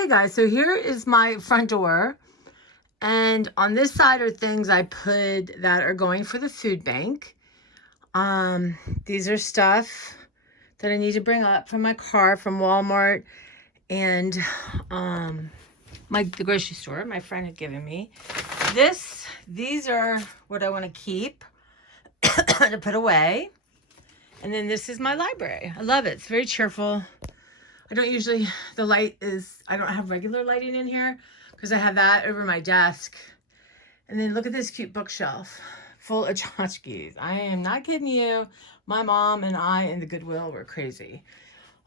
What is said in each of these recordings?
Okay guys, so here is my front door, and on this side are things I put that are going for the food bank. These are stuff that I need to bring up from my car from Walmart and the grocery store my friend had given me. These are what I want to keep to put away. And then this is my library. I love it. It's very cheerful. I don't have regular lighting in here because I have that over my desk. And then look at this cute bookshelf full of tchotchkes. I am not kidding you. My mom and I in the Goodwill were crazy.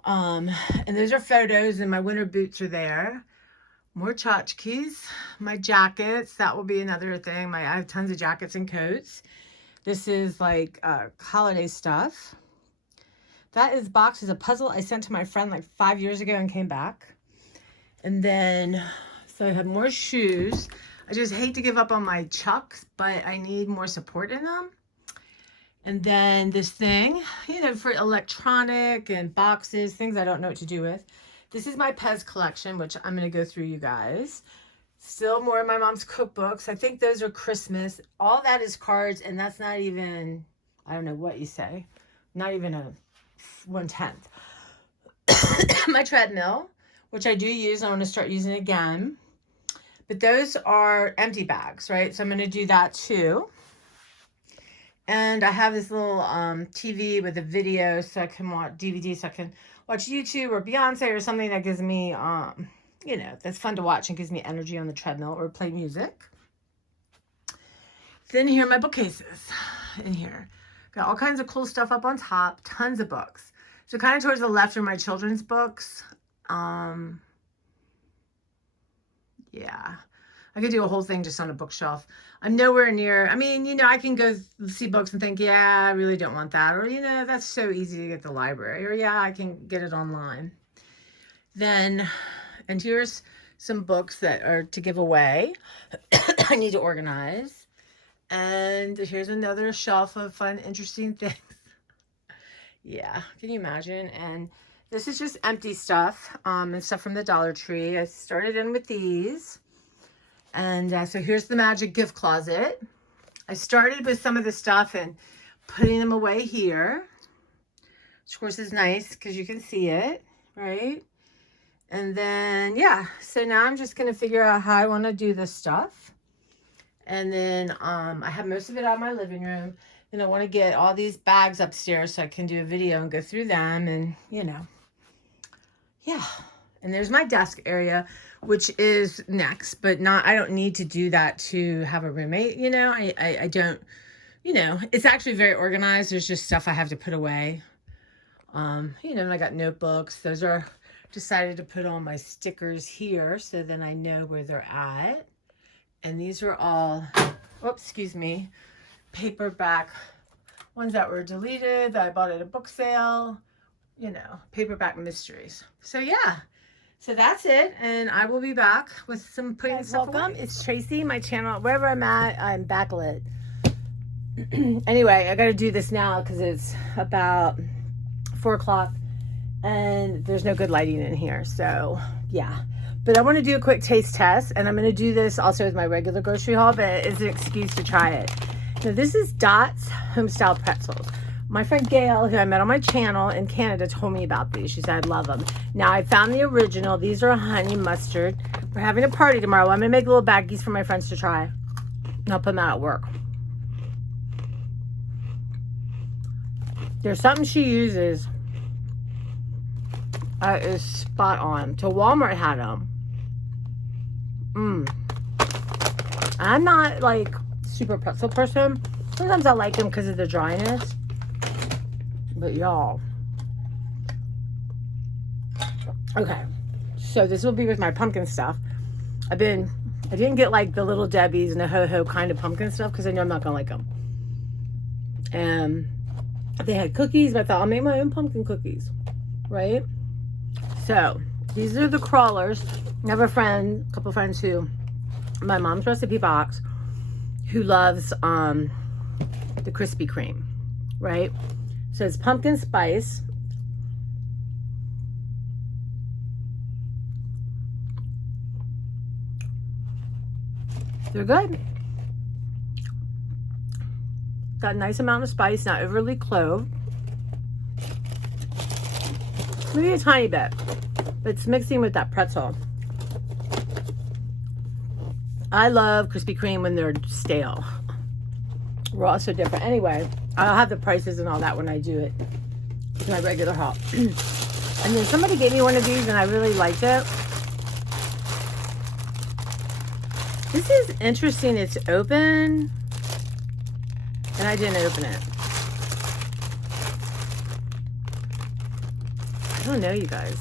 And those are photos, and my winter boots are there. More tchotchkes. My jackets, that will be another thing. I have tons of jackets and coats. This is like holiday stuff. That is boxes of puzzle I sent to my friend like 5 years ago and came back. And then, so I have more shoes. I just hate to give up on my Chucks, but I need more support in them. And then this thing, for electronic and boxes, things I don't know what to do with. This is my Pez collection, which I'm going to go through, you guys. Still more of my mom's cookbooks. I think those are Christmas. All that is cards, and that's not even, I don't know what you say, not even a 1/10. My treadmill, which I do use. I want to start using again. But those are empty bags, right? So I'm going to do that too. And I have this little TV with a video so I can watch DVD, so I can watch YouTube or Beyonce or something that gives me, that's fun to watch and gives me energy on the treadmill, or play music. Then here are my bookcases in here. Got all kinds of cool stuff up on top, tons of books. So kind of towards the left are my children's books. Yeah, I could do a whole thing just on a bookshelf. I'm nowhere near, I can go see books and think, yeah, I really don't want that. Or, that's so easy to get at the library. Or, yeah, I can get it online. Then, and here's some books that are to give away. I need to organize. And here's another shelf of fun, interesting things. Yeah, can you imagine? And this is just empty stuff, and stuff from the Dollar Tree. I started in with these. And so here's the magic gift closet. I started with some of the stuff and putting them away here, which of course is nice because you can see it, right? And then, yeah, so now I'm just going to figure out how I want to do this stuff. And then I have most of it out in my living room. And I want to get all these bags upstairs so I can do a video and go through them and, yeah. And there's my desk area, which is next, but I don't need to do that to have a roommate, I don't, it's actually very organized. There's just stuff I have to put away. And I got notebooks. Those are decided to put on my stickers here so then I know where they're at. And these are all, paperback ones that were deleted that I bought at a book sale, paperback mysteries. So yeah. So that's it, and I will be back with some putting stuff away. It's Tracy, my channel. Wherever I'm at, I'm backlit. Anyway, I got to do this now because it's about 4 o'clock, and there's no good lighting in here. So, yeah. But I want to do a quick taste test, and I'm going to do this also with my regular grocery haul, but it's an excuse to try it. Now, this is Dot's Homestyle Pretzels. My friend Gail, who I met on my channel in Canada, told me about these. She said, I love them. Now, I found the original. These are honey mustard. We're having a party tomorrow. I'm going to make little baggies for my friends to try. And I'll put them out at work. There's something she uses is spot on. So Walmart had them. I'm not like super pretzel person. Sometimes I like them because of the dryness. But y'all, okay, so this will be with my pumpkin stuff. I didn't get like the Little Debbie's and the ho-ho kind of pumpkin stuff because I know I'm not gonna like them. And they had cookies, but I thought I'll make my own pumpkin cookies, right? So these are the crawlers. I have a couple friends who, my mom's recipe box, who loves the Krispy Kreme, right? So it's pumpkin spice. They're good. Got a nice amount of spice, not overly clove. Maybe a tiny bit, but it's mixing with that pretzel. I love Krispy Kreme when they're stale. We're all so different. Anyway, I'll have the prices and all that when I do it. It's my regular haul. And then somebody gave me one of these and I really liked it. This is interesting. It's open. And I didn't open it. I don't know, you guys.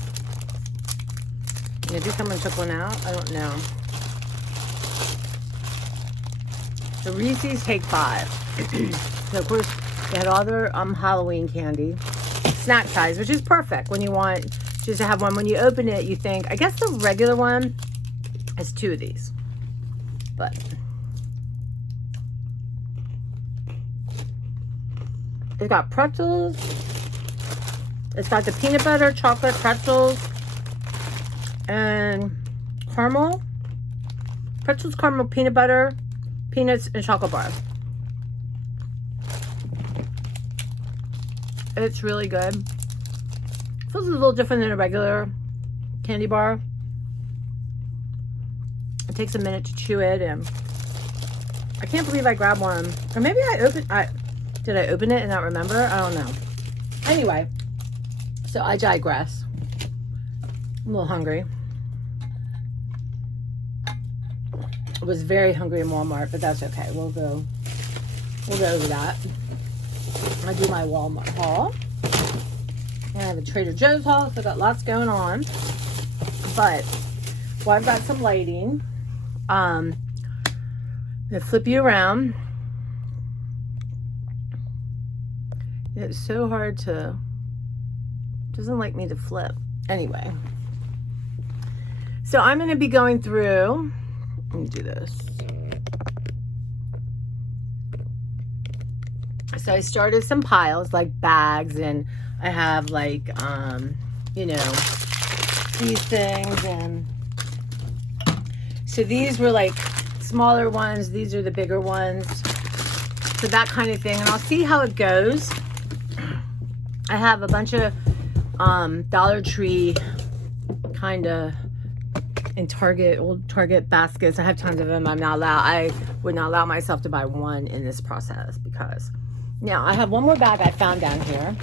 Maybe someone took one out. I don't know. The Reese's Take 5. So, of course, they had all their Halloween candy. Snack size, which is perfect when you want just to have one. When you open it, you think, I guess the regular one has 2 of these. But it's got pretzels. It's got the peanut butter, chocolate pretzels, and caramel. Pretzels, caramel, peanut butter, peanuts, and chocolate bar. It's really good. Feels a little different than a regular candy bar. It takes a minute to chew it, and I can't believe I grabbed one. Or maybe did I open it and not remember? I don't know. Anyway, so I digress. I'm a little hungry. I was very hungry in Walmart, but that's okay. We'll go over that. I do my Walmart haul. And I have a Trader Joe's haul, so I got lots going on. But, well, I've got some lighting. I'm gonna flip you around. It's so hard to, doesn't like me to flip. Anyway. So I'm gonna be going through, let me do this. So I started some piles like bags, and I have like, you know, these things, and so these were like smaller ones. These are the bigger ones. So that kind of thing, and I'll see how it goes. I have a bunch of Dollar Tree kind of in old Target baskets. I have tons of them. I would not allow myself to buy one in this process because now I have one more bag I found down here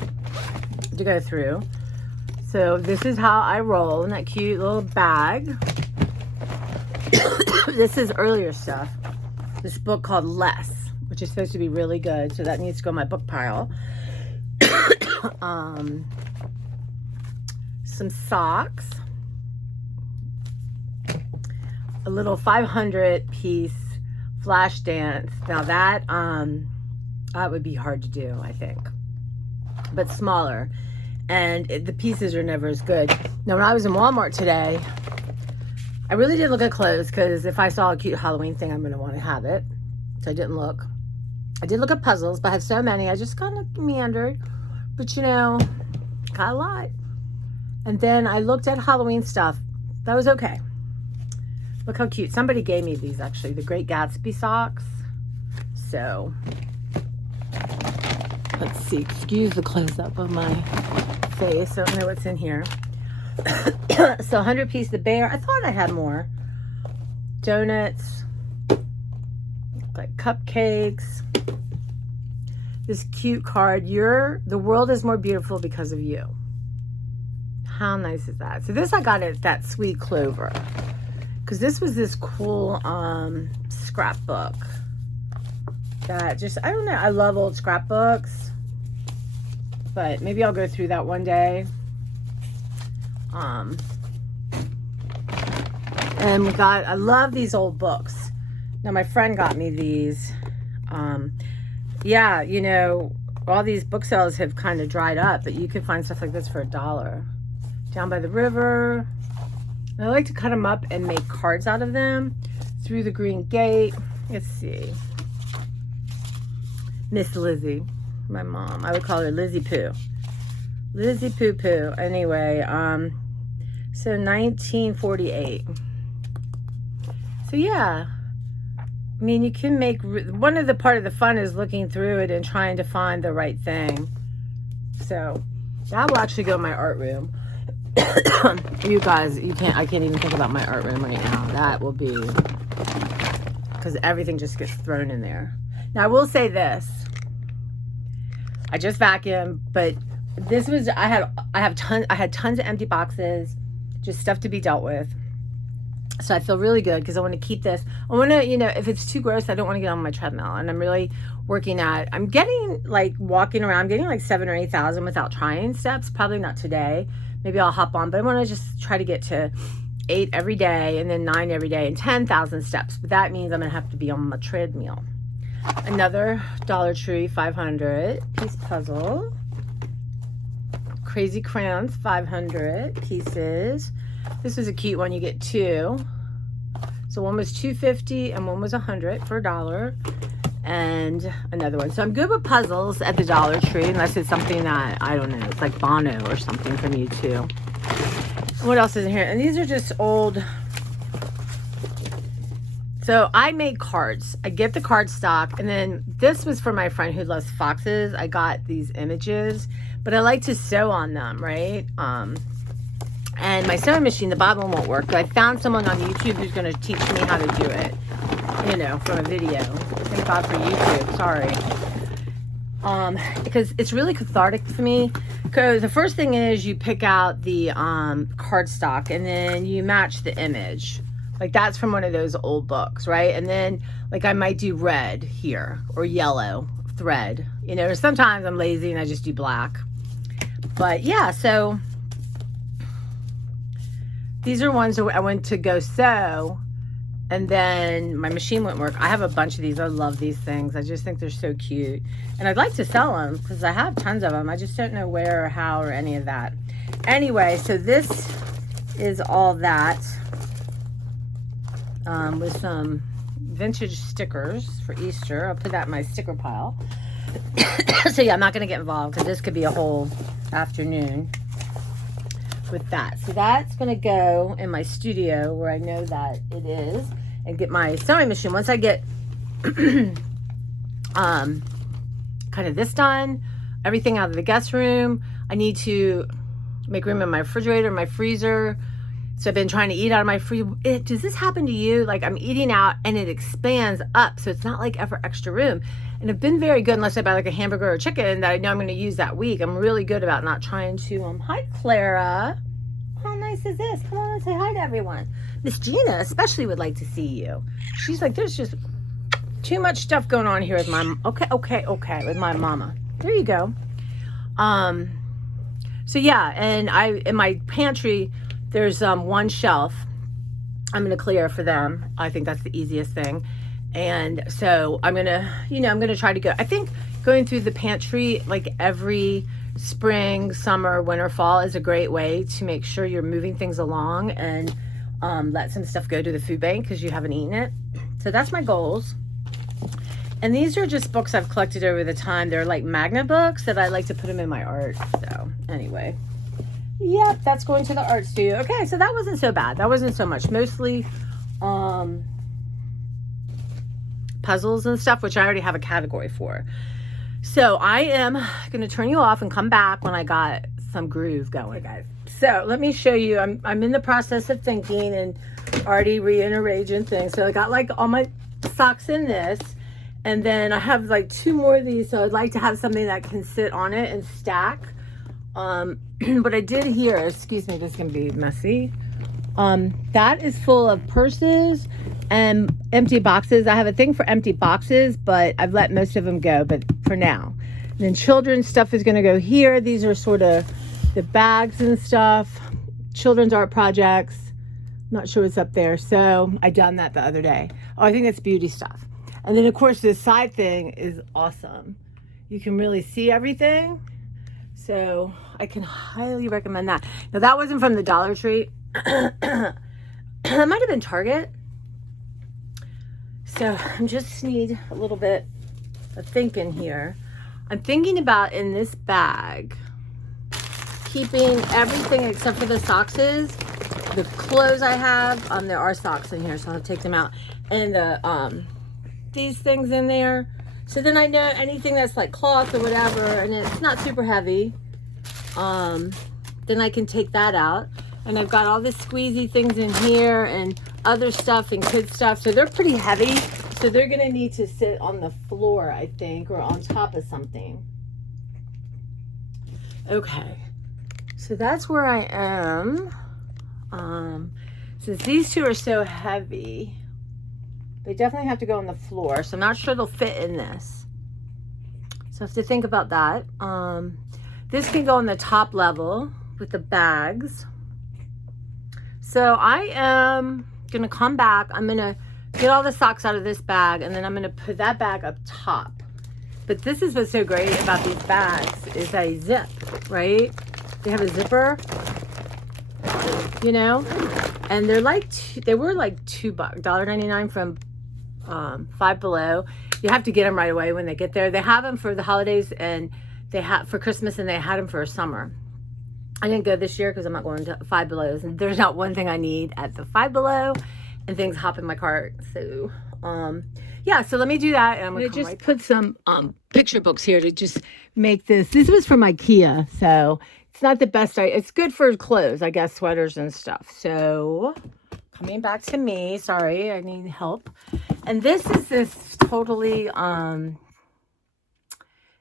to go through. So this is how I roll in that cute little bag. This is earlier stuff. This book called Less, which is supposed to be really good. So that needs to go in my book pile. Some socks. A little 500 piece flash dance. Now that would be hard to do, I think, but smaller, and the pieces are never as good. Now when I was in Walmart today, I really did look at clothes because if I saw a cute Halloween thing, I'm going to want to have it. So I didn't look. I did look at puzzles, but I had so many, I just kind of meandered. But you know, got a lot. And then I looked at Halloween stuff. That was okay. Look how cute. Somebody gave me these, actually. The Great Gatsby socks. So, let's see. Excuse the close-up of my face. I don't know what's in here. So, 100 piece The Bear. I thought I had more. Donuts. Like cupcakes. This cute card. The world is more beautiful because of you. How nice is that? So this I got at that Sweet Clover. Because this was this cool scrapbook. That just, I don't know. I love old scrapbooks. But maybe I'll go through that one day. And I love these old books. Now my friend got me these. Yeah, you know, all these book sales have kind of dried up, but you can find stuff like this for $1. Down by the river. I like to cut them up and make cards out of them. Through the Green Gate. Let's see. Miss Lizzie, my mom. I would call her Lizzie Poo. Lizzie Poo Poo. Anyway, so 1948. So yeah, I mean, you can make, one of the part of the fun is looking through it and trying to find the right thing. So that will actually go in my art room. You guys, I can't even think about my art room right now. That will be, because everything just gets thrown in there. Now I will say this, I just vacuumed, but this was, I had tons of empty boxes, just stuff to be dealt with. So I feel really good because I want to keep this. I want to, you know, if it's too gross, I don't want to get on my treadmill. And I'm really working at, I'm getting like walking around, getting like 7,000 or 8,000 without trying steps. Probably not today. Maybe I'll hop on, but I want to just try to get to 8 every day and then 9 every day and 10,000 steps. But that means I'm going to have to be on my treadmill. Another Dollar Tree 500 piece puzzle. Crazy crayons, 500 pieces. This was a cute one. You get 2. So one was $2.50 and one was $100 for $1. And another one. So I'm good with puzzles at the Dollar Tree, unless it's something that, I don't know, it's like Bono or something from U2. What else is in here? And these are just old. So I made cards. I get the card stock, and then this was for my friend who loves foxes. I got these images, but I like to sew on them, right? And my sewing machine, the bottom one won't work, but I found someone on YouTube who's going to teach me how to do it, you know, from a video. Thank God for YouTube, sorry. Because it's really cathartic for me. Because the first thing is you pick out the cardstock and then you match the image. Like that's from one of those old books, right? And then like I might do red here or yellow thread. You know, sometimes I'm lazy and I just do black. But yeah, so these are ones that I went to go sew, and then my machine wouldn't work. I have a bunch of these. I love these things. I just think they're so cute. And I'd like to sell them because I have tons of them. I just don't know where or how or any of that. Anyway, so this is all that with some vintage stickers for Easter. I'll put that in my sticker pile. So yeah, I'm not going to get involved because this could be a whole afternoon with that. So that's going to go in my studio where I know that it is, and get my sewing machine. Once I get kind of this done, everything out of the guest room, I need to make room in my refrigerator, my freezer. So I've been trying to eat out of my freezer. Does this happen to you? Like I'm eating out and it expands up, so it's not like ever extra room. And I've been very good, unless I buy like a hamburger or chicken that I know I'm going to use that week. I'm really good about not trying to, hi Clara. How nice is this? Come on and say hi to everyone. Miss Gina especially would like to see you. She's like, there's just too much stuff going on here with my, okay, with my mama. There you go. So yeah, and in my pantry, there's one shelf I'm going to clear for them. I think that's the easiest thing. And so I'm going to, you know, I'm going to try to go. I think going through the pantry like every spring, summer, winter, fall is a great way to make sure you're moving things along and let some stuff go to the food bank because you haven't eaten it. So that's my goals. And these are just books I've collected over the time. They're like magnet books that I like to put them in my art. So anyway. Yep, that's going to the art studio. Okay, so that wasn't so bad. That wasn't so much. Mostly puzzles and stuff, which I already have a category for. So I am going to turn you off and come back when I got some groove going, guys. So let me show you. I'm in the process of thinking and already rearranging things. So I got like all my socks in this. And then I have like 2 more of these. So I'd like to have something that can sit on it and stack. What I did here, excuse me, this is going to be messy. That is full of purses and empty boxes. I have a thing for empty boxes, but I've let most of them go, but for now. And then children's stuff is going to go here. These are sort of the bags and stuff. Children's art projects. Not sure what's up there. So I done that the other day. Oh, I think that's beauty stuff. And then of course this side thing is awesome. You can really see everything. So I can highly recommend that. Now that wasn't from the Dollar Tree. That might have been Target. So I just need a little bit of thinking here. I'm thinking about in this bag, keeping everything except for the socks, the clothes I have. There are socks in here, so I'll take them out. And the these things in there. So then I know anything that's like cloth or whatever, and it's not super heavy, then I can take that out. And I've got all the squeezy things in here and other stuff and kid stuff. So they're pretty heavy. So they're going to need to sit on the floor, I think, or on top of something. Okay. So that's where I am. Since these two are so heavy, they definitely have to go on the floor. So I'm not sure they'll fit in this. So I have to think about that. This can go on the top level with the bags. So I am going to come back. I'm going to get all the socks out of this bag, and then I'm going to put that bag up top. But this is what's so great about these bags is they zip, right? They have a zipper, you know, and they're like, they were like $2, $1.99 from Five Below. You have to get them right away when they get there. They have them for the holidays, and they have for Christmas, and they had them for summer. I didn't go this year because I'm not going to Five Belows, and there's not one thing I need at the Five Below, and things hop in my cart. So yeah, so let me do that, and I'm gonna just put some picture books here to just make this. This was from IKEA, so it's not the best. It's good for clothes, I guess, sweaters and stuff. So coming back to me, sorry, I need help. And this is this totally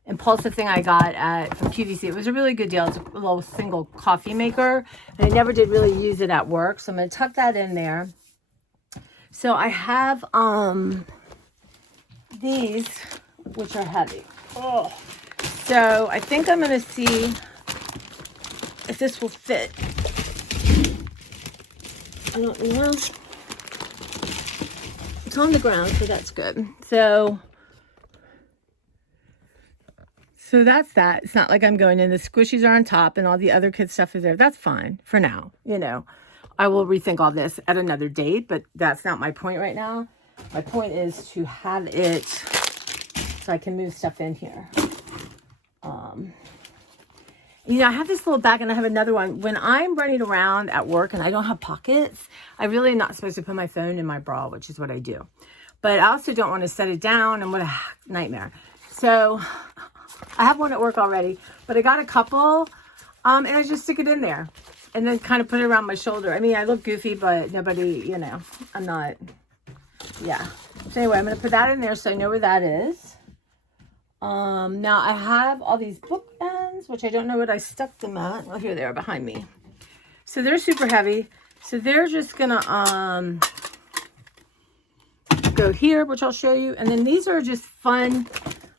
impulsive thing I got from QVC. It was a really good deal. It's a little single coffee maker, and I never did really use it at work, so I'm going to tuck that in there. So I have these, which are heavy. Oh, so I think I'm going to see if this will fit. I don't know. It's on the ground, so that's good. So that's that. It's not like I'm going in. The squishies are on top and all the other kids' stuff is there. That's fine for now. You know, I will rethink all this at another date, but that's not my point right now. My point is to have it so I can move stuff in here. You know, I have this little bag and I have another one. When I'm running around at work and I don't have pockets, I really am not supposed to put my phone in my bra, which is what I do. But I also don't want to set it down, and what a nightmare. So I have one at work already, but I got a couple, and I just stick it in there and then kind of put it around my shoulder. I mean, I look goofy, but nobody, you know, I'm not, yeah. So anyway, I'm going to put that in there so I know where that is. Now I have all these bookends, which I don't know what I stuck them at. Oh, here they are behind me. So they're super heavy. So they're just going to, go here, which I'll show you. And then these are just fun,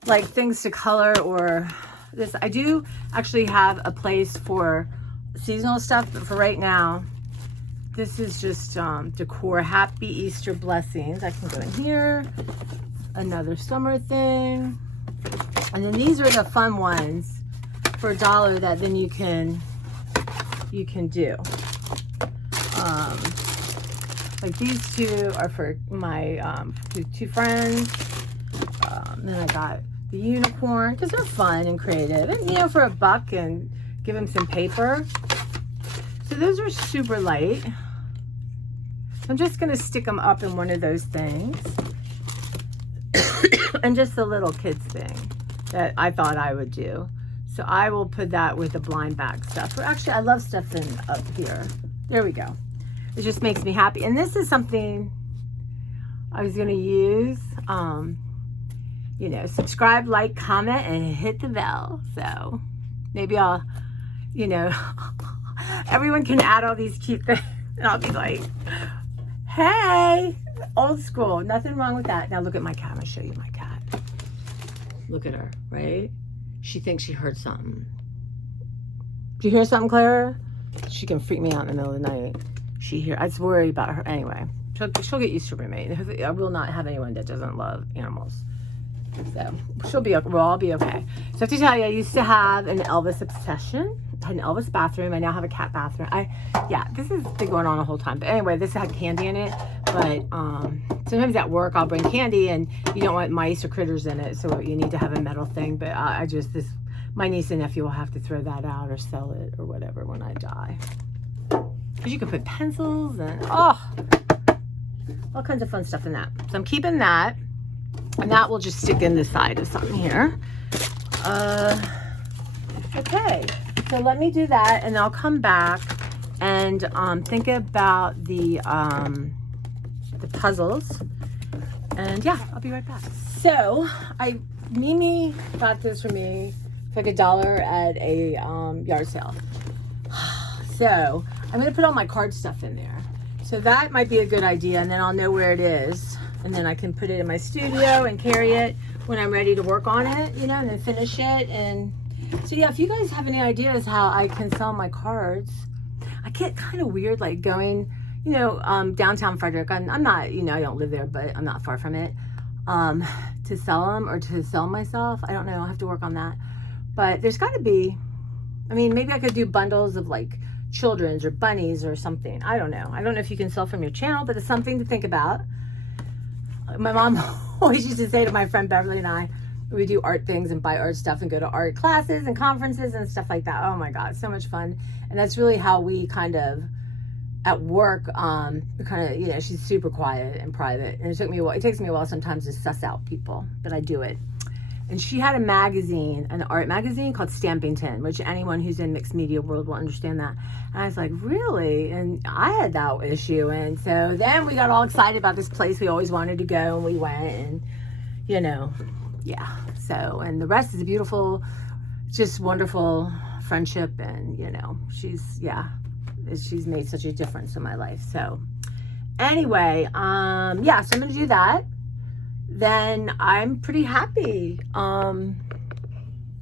like things to color or this. I do actually have a place for seasonal stuff, but for right now, this is just decor. Happy Easter blessings. I can go in here. Another summer thing. And then these are the fun ones for $1 that then you can do. Like these two are for my two friends. Then I got the unicorn because they're fun and creative, and you know, for $1 and give them some paper. So those are super light. I'm just gonna stick them up in one of those things. And just a little kids thing that I thought I would do. So I will put that with the blind bag stuff. Or actually, I love stuff up here. There we go. It just makes me happy. And this is something I was gonna use. You know, subscribe, like, comment, and hit the bell. So maybe I'll, you know, everyone can add all these cute things. And I'll be like, hey, old school. Nothing wrong with that. Now look at my cat. I'm gonna show you my cat. Look at her, right? She thinks she heard something. Did you hear something, Clara? She can freak me out in the middle of the night. I just worry about her. Anyway, she'll get used to roommate. I will not have anyone that doesn't love animals. So we'll all be okay. So I have to tell you, I used to have an Elvis obsession. I had an Elvis bathroom. I now have a cat bathroom. Yeah, this has been going on the whole time. But anyway, this had candy in it. But sometimes at work I'll bring candy, and you don't want mice or critters in it, so you need to have a metal thing. But my niece and nephew will have to throw that out or sell it or whatever when I die. Because you can put pencils and all kinds of fun stuff in that. So I'm keeping that. And that will just stick in the side of something here. Okay, so let me do that, and I'll come back and think about the puzzles. And yeah, I'll be right back. So Mimi got this for me for like $1 at a yard sale. So I'm gonna put all my card stuff in there. So that might be a good idea, and then I'll know where it is, and then I can put it in my studio and carry it when I'm ready to work on it, you know, and then finish it. And so yeah, if you guys have any ideas how I can sell my cards, I get kind of weird like going, you know, downtown Frederick. I'm not, you know, I don't live there, but I'm not far from it, to sell them or to sell myself. I don't know, I'll have to work on that. But there's got to be, I mean, maybe I could do bundles of like children's or bunnies or something. I don't know if you can sell from your channel, but it's something to think about. My mom always used to say to my friend Beverly and I, we do art things and buy art stuff and go to art classes and conferences and stuff like that. Oh my God, so much fun. And that's really how we kind of, at work, kind of, you know, she's super quiet and private. And it takes me a while sometimes to suss out people, but I do it. And she had a magazine, an art magazine called Stampington, which anyone who's in mixed media world will understand that. And I was like, really? And I had that issue. And so then we got all excited about this place we always wanted to go, and we went, and, you know, yeah. So, and the rest is beautiful, just wonderful friendship. And, you know, she's made such a difference in my life. So anyway, yeah, so I'm going to do that. Then I'm pretty happy.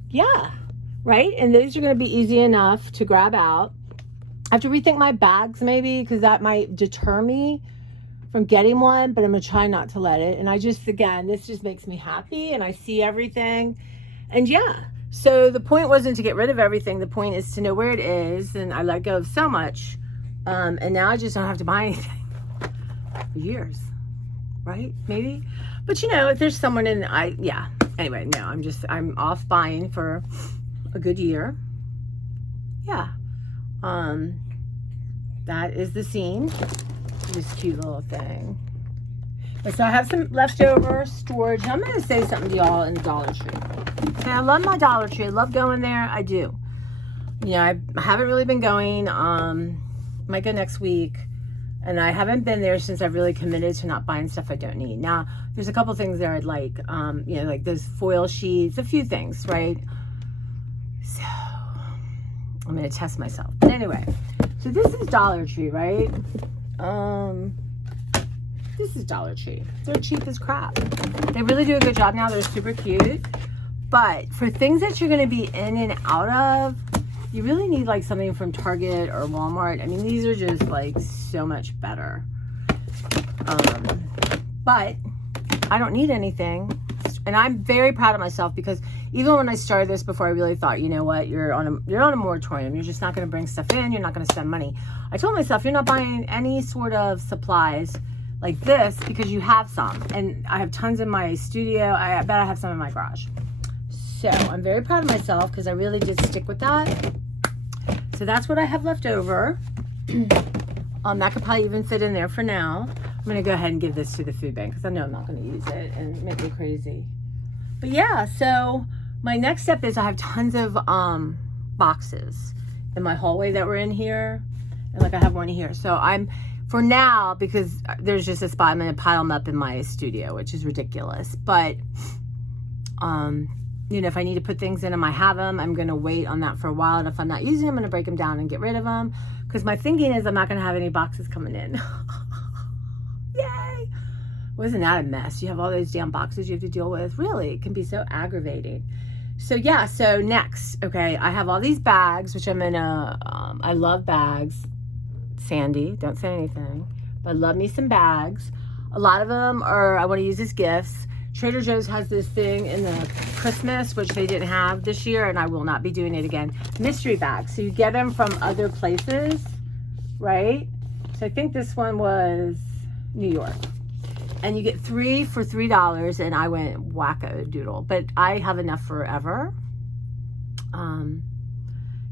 Yeah, right? And these are going to be easy enough to grab out. I have to rethink my bags maybe, because that might deter me from getting one, but I'm going to try not to let it. And I just, again, this just makes me happy, and I see everything. And yeah, so the point wasn't to get rid of everything. The point is to know where it is. And I let go of so much. And now I just don't have to buy anything for years, right? Maybe. But you know, if there's someone anyway, no, I'm off buying for a good year. Yeah. That is the scene. This cute little thing. And so I have some leftover storage. I'm going to say something to y'all in the Dollar Tree. Okay, I love my Dollar Tree. I love going there. I do. You know, I haven't really been going. Might go next week. And I haven't been there since I've really committed to not buying stuff I don't need. Now, there's a couple things there I'd like. You know, like those foil sheets, a few things, right? So, I'm going to test myself. But anyway, so this is Dollar Tree, right? This is Dollar Tree. They're cheap as crap. They really do a good job now. They're super cute. But for things that you're going to be in and out of, you really need like something from Target or Walmart. I mean, these are just like so much better. But I don't need anything. And I'm very proud of myself, because even when I started this, before I really thought, you know what, you're on a moratorium. You're just not going to bring stuff in. You're not going to spend money. I told myself, you're not buying any sort of supplies like this because you have some. And I have tons in my studio. I bet I have some in my garage. So I'm very proud of myself, because I really did stick with that. So that's what I have left over. That could probably even fit in there for now. I'm going to go ahead and give this to the food bank, because I know I'm not going to use it and make me crazy. But yeah, so my next step is I have tons of boxes in my hallway that were in here. And like I have one here. So for now, because there's just a spot, I'm going to pile them up in my studio, which is ridiculous. But, you know, if I need to put things in them, I have them. I'm going to wait on that for a while. And if I'm not using them, I'm going to break them down and get rid of them. Because my thinking is I'm not going to have any boxes coming in. Yay! Wasn't that a mess? You have all those damn boxes you have to deal with. Really, it can be so aggravating. So yeah, so next, okay, I have all these bags, which I'm going to, I love bags. Sandy, don't say anything. But I love me some bags. A lot of them I want to use as gifts. Trader Joe's has this thing in the Christmas, which they didn't have this year, and I will not be doing it again. Mystery bags. So you get them from other places, right? So I think this one was New York. And you get 3 for $3, and I went wacko doodle. But I have enough forever.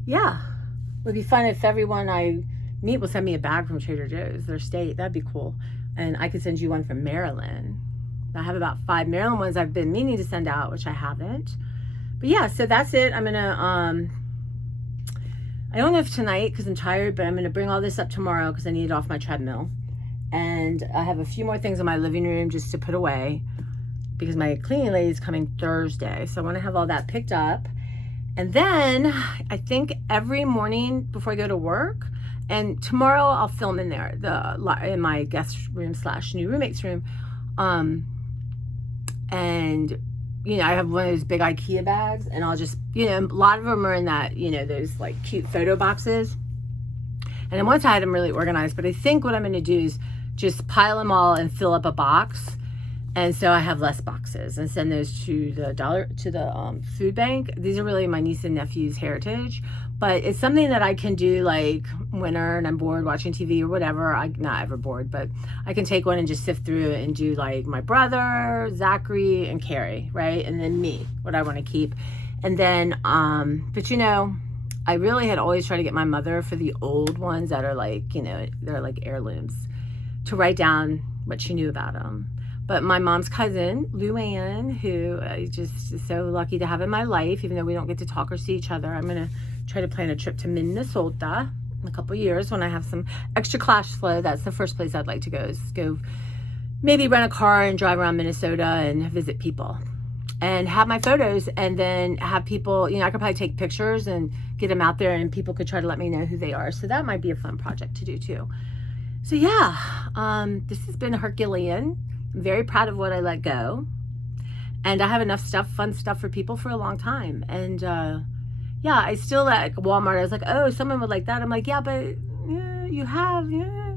Yeah. It would be fun if everyone I meet will send me a bag from Trader Joe's, their state. That'd be cool. And I could send you one from Maryland. I have about 5 Maryland ones I've been meaning to send out, which I haven't. But yeah, so that's it. I'm gonna I don't know if tonight because I'm tired, but I'm gonna bring all this up tomorrow because I need it off my treadmill. And I have a few more things in my living room just to put away because my cleaning lady is coming Thursday. So I want to have all that picked up. And then I think every morning before I go to work, and tomorrow I'll film in there, in my guest room / new roommates room. And you know, I have one of those big IKEA bags, and I'll just, you know, a lot of them are in that, you know, those like cute photo boxes. And then once I had them really organized, but I think what I'm going to do is just pile them all and fill up a box. And so I have less boxes and send those to the food bank. These are really my niece and nephew's heritage, but it's something that I can do like winter and I'm bored watching TV or whatever. I'm not ever bored, but I can take one and just sift through it and do like my brother, Zachary, and Carrie, right? And then me, what I want to keep. And then, but you know, I really had always tried to get my mother for the old ones that are like, you know, they're like heirlooms, to write down what she knew about them. But my mom's cousin, Luann, who I just is so lucky to have in my life, even though we don't get to talk or see each other, I'm going to try to plan a trip to Minnesota in a couple of years when I have some extra cash flow. That's the first place I'd like to go, is go maybe rent a car and drive around Minnesota and visit people and have my photos, and then have people, you know, I could probably take pictures and get them out there and people could try to let me know who they are. So that might be a fun project to do too. So yeah, this has been Herculean. I'm very proud of what I let go, and I have enough stuff, fun stuff for people for a long time. And yeah, I still at Walmart, I was like, oh, someone would like that. I'm like, yeah, but yeah, you have, yeah.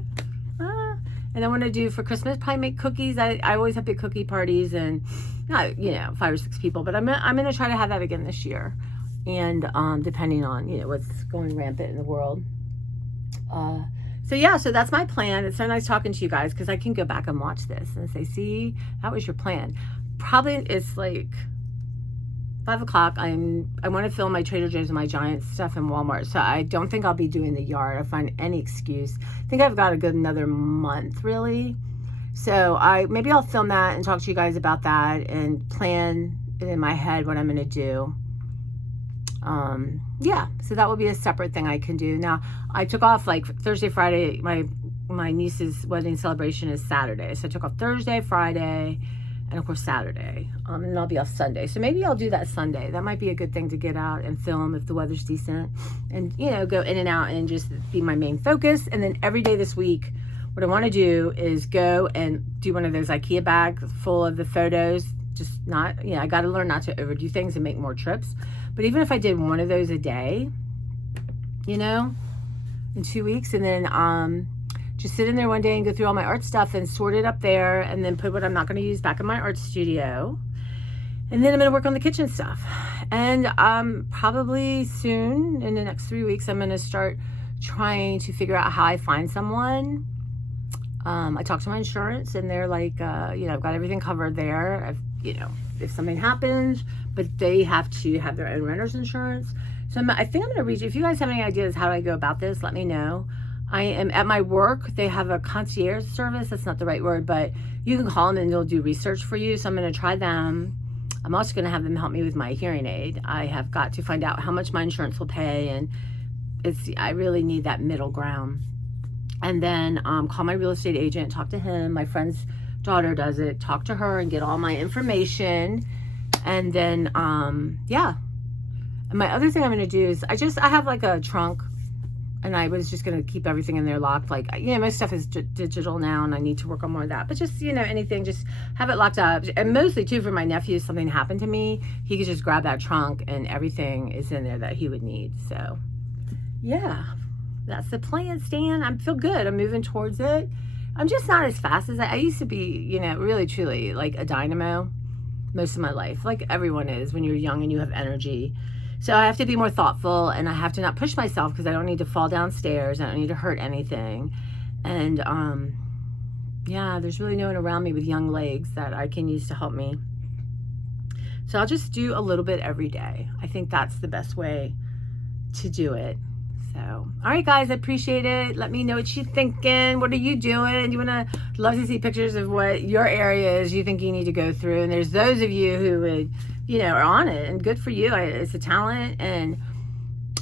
And I want to do for Christmas, probably make cookies. I always have big cookie parties, and not, you know, 5 or 6 people, but I'm gonna try to have that again this year. And depending on, you know, what's going rampant in the world. So yeah, so that's my plan. It's so nice talking to you guys because I can go back and watch this and say, see, that was your plan. Probably it's like 5 o'clock. I want to film my Trader Joe's and my Giant stuff in Walmart. So I don't think I'll be doing the yard. I'll find any excuse. I think I've got a good another month really. So maybe I'll film that and talk to you guys about that and plan it in my head what I'm going to do. Yeah, so that will be a separate thing I can do. Now, I took off like Thursday, Friday. My niece's wedding celebration is Saturday. So I took off Thursday, Friday, and of course Saturday. And I'll be off Sunday. So maybe I'll do that Sunday. That might be a good thing to get out and film if the weather's decent. And, you know, go in and out and just be my main focus. And then every day this week, what I want to do is go and do one of those IKEA bags full of the photos. Just not, you know, I got to learn not to overdo things and make more trips. But even if I did one of those a day, you know, in 2 weeks, and then just sit in there one day and go through all my art stuff and sort it up there, and then put what I'm not going to use back in my art studio. And then I'm going to work on the kitchen stuff. And probably soon, in the next 3 weeks, I'm going to start trying to figure out how I find someone. I talked to my insurance, and they're like, you know, I've got everything covered there. You know, if something happens, but they have to have their own renter's insurance. So I think I'm going to reach. If you guys have any ideas how do I go about this, let me know. I am at my work. They have a concierge service. That's not the right word, but you can call them and they'll do research for you. So I'm going to try them. I'm also going to have them help me with my hearing aid. I have got to find out how much my insurance will pay, and I really need that middle ground. And then call my real estate agent, talk to him. My friend's daughter does it. Talk to her and get all my information. And then, yeah. And my other thing I'm going to do is I have like a trunk, and I was just going to keep everything in there locked. Like, you know, my stuff is digital now, and I need to work on more of that. But just, you know, anything, just have it locked up. And mostly, too, for my nephew, if something happened to me, he could just grab that trunk, and everything is in there that he would need. So, yeah. That's the plan, Stan. I feel good. I'm moving towards it. I'm just not as fast as I used to be, you know, really, truly, like a dynamo most of my life. Like everyone is when you're young and you have energy. So I have to be more thoughtful, and I have to not push myself because I don't need to fall downstairs. I don't need to hurt anything. And, yeah, there's really no one around me with young legs that I can use to help me. So I'll just do a little bit every day. I think that's the best way to do it. So, all right, guys, I appreciate it. Let me know what you're thinking. What are you doing? You want to love to see pictures of what your area is you think you need to go through. And there's those of you who would, you know, are on it, and good for you. It's a talent. And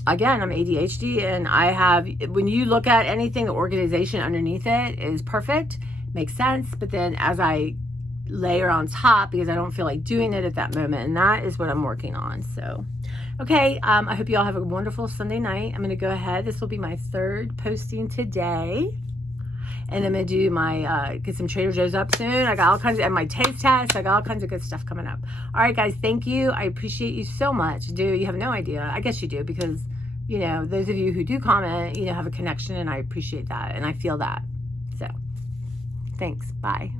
again, I'm ADHD, and I have, when you look at anything, the organization underneath it is perfect, makes sense. But then as I layer on top, because I don't feel like doing it at that moment, and that is what I'm working on. So okay, I hope you all have a wonderful Sunday night. I'm going to go ahead. This will be my 3rd posting today. And I'm going to do my, get some Trader Joe's up soon. I got all kinds of, and my taste test. I got all kinds of good stuff coming up. All right, guys, thank you. I appreciate you so much. You have no idea. I guess you do, because, you know, those of you who do comment, you know, have a connection, and I appreciate that. And I feel that. So thanks. Bye.